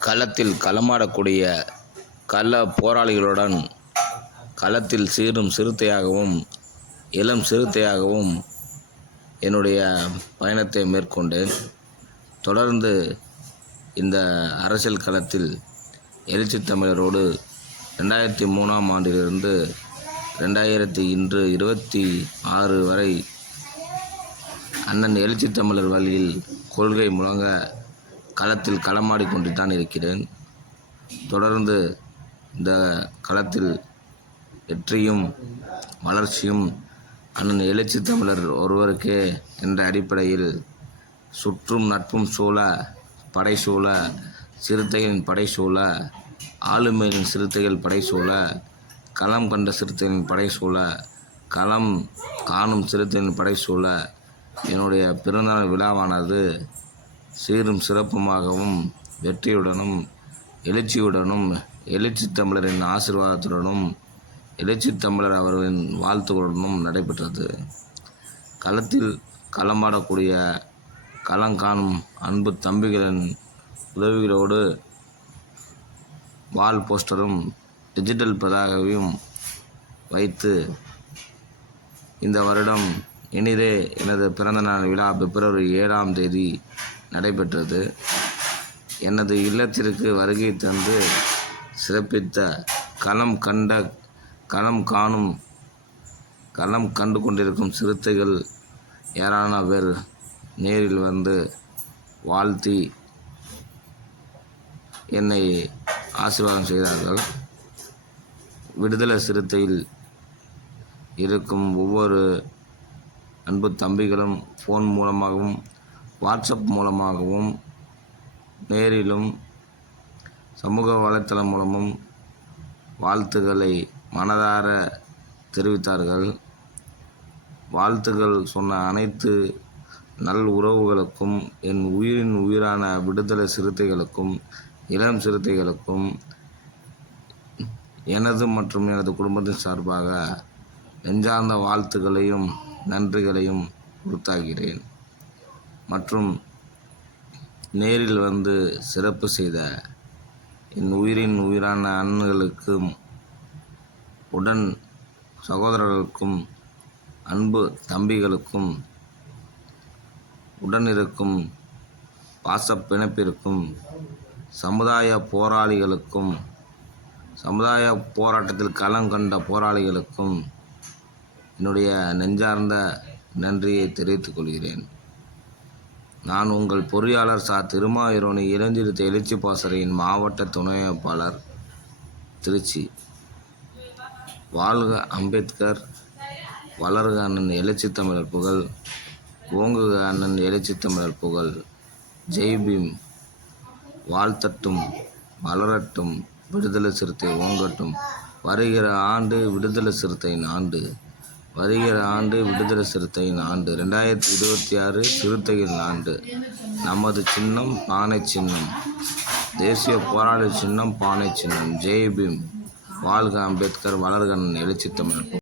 களத்தில் களமாடக்கூடிய கள போராளிகளுடன் களத்தில் சீரும் சிறுத்தையாகவும் இளம் சிறுத்தையாகவும் என்னுடைய பயணத்தை மேற்கொண்டேன். தொடர்ந்து இந்த அரசியல் களத்தில் எழுச்சி தமிழரோடு ரெண்டாயிரத்தி மூணாம் ஆண்டிலிருந்து ரெண்டாயிரத்தி இன்று இருபத்தி ஆறு வரை அண்ணன் எழுச்சி தமிழர் வழியில் கொள்கை முழங்க களத்தில் களமாடிக்கொண்டு தான் இருக்கிறேன். தொடர்ந்து இந்த களத்தில் வெற்றியும் வளர்ச்சியும் அண்ணன் எழுச்சி தமிழர் ஒருவருக்கே என்ற அடிப்படையில் சுற்றும் நட்பும் சூழ படை சூழ சிறுத்தைகளின் படை சூழ ஆளுமையின் சிறுத்தைகள் படை சூழ களம் கண்ட சிறுத்தைகளின் படை சூழ களம் காணும் சிறுத்தைகளின் படை சூழ என்னுடைய பிறந்தநாள் விழாவானது சீரும் சிறப்புமாகவும் வெற்றியுடனும் எழுச்சியுடனும் எழுச்சி தமிழரின் ஆசிர்வாதத்துடனும் எழுச்சி தமிழர் அவர்களின் வாழ்த்துகளுடனும் நடைபெற்றது. களத்தில் களமாடக்கூடிய களங்காணும் அன்பு தம்பிகளின் உதவிகளோடு வால் போஸ்டரும் டிஜிட்டல் பதாகையும் வைத்து இந்த வருடம் இனிதே எனது பிறந்தநாள் விழா பிப்ரவரி ஏழாம் தேதி நடைபெற்றது. எனது இல்லத்திற்கு வருகை தந்து சிறப்பித்த களம் கண்ட களம் காணும் களம் கண்டு கொண்டிருக்கும் சிறுத்தைகள் ஏராளமான பேர் நேரில் வந்து வாழ்த்தி என்னை ஆசீர்வாதம் செய்தார்கள். விடுதலை சிறுத்தையில் இருக்கும் ஒவ்வொரு அன்பு தம்பிகளும் ஃபோன் மூலமாகவும் வாட்ஸ்அப் மூலமாகவும் நேரிலும் சமூக வலைத்தளம் மூலமும் வாழ்த்துக்களை மனதார தெரிவித்தார்கள். வாழ்த்துக்கள் சொன்ன அனைத்து நல் உறவுகளுக்கும் என் உயிரின் உயிரான விடுதலை சிறுத்தைகளுக்கும் இளம் சிறுத்தைகளுக்கும் எனது மற்றும் எனது குடும்பத்தின் சார்பாக நெஞ்சார்ந்த வாழ்த்துக்களையும் நன்றிகளையும் உறுத்தாகிறேன் மற்றும் நேரில் வந்து சிறப்பு செய்த என் உயிரின் உயிரான அண்ணன்களுக்கும் உடன் சகோதரர்களுக்கும் அன்பு தம்பிகளுக்கும் உடன் இருக்கும் பிணைப்பிற்கும் சமுதாய போராளிகளுக்கும் சமுதாய போராட்டத்தில் களம் கண்ட போராளிகளுக்கும் என்னுடைய நெஞ்சார்ந்த நன்றியை தெரிவித்துக் கொள்கிறேன். நான் உங்கள் பொறியாளர் சா. திருமாயிரோனி இளஞ்சிறுத்தை எழுச்சி பாசறையின் மாவட்ட துணைப்பாளர் திருச்சி. வாழ்க அம்பேத்கர் வளர்க அண்ணன் எழுச்சி தமிழர் புகழ் ஓங்குக அண்ணன் எழுச்சி தமிழர் புகழ். ஜெய் பீம். வாழ்த்தட்டும் வளரட்டும் விடுதலை சிறுத்தை ஓங்கட்டும். வருகிற ஆண்டு விடுதலை சிறுத்தையின் ஆண்டு. வருகிற ஆண்டு விடுதலை சிறுத்தையின் ஆண்டு. ரெண்டாயிரத்தி இருபத்தி ஆறு சிறுத்தையின் ஆண்டு. நமது சின்னம் பானை சின்னம். தேசிய போராளி சின்னம் பானை சின்னம். ஜெய்பீம் வாழ்க அம்பேத்கர் வளர்கண்ணன் எழுச்சி தமிழ்.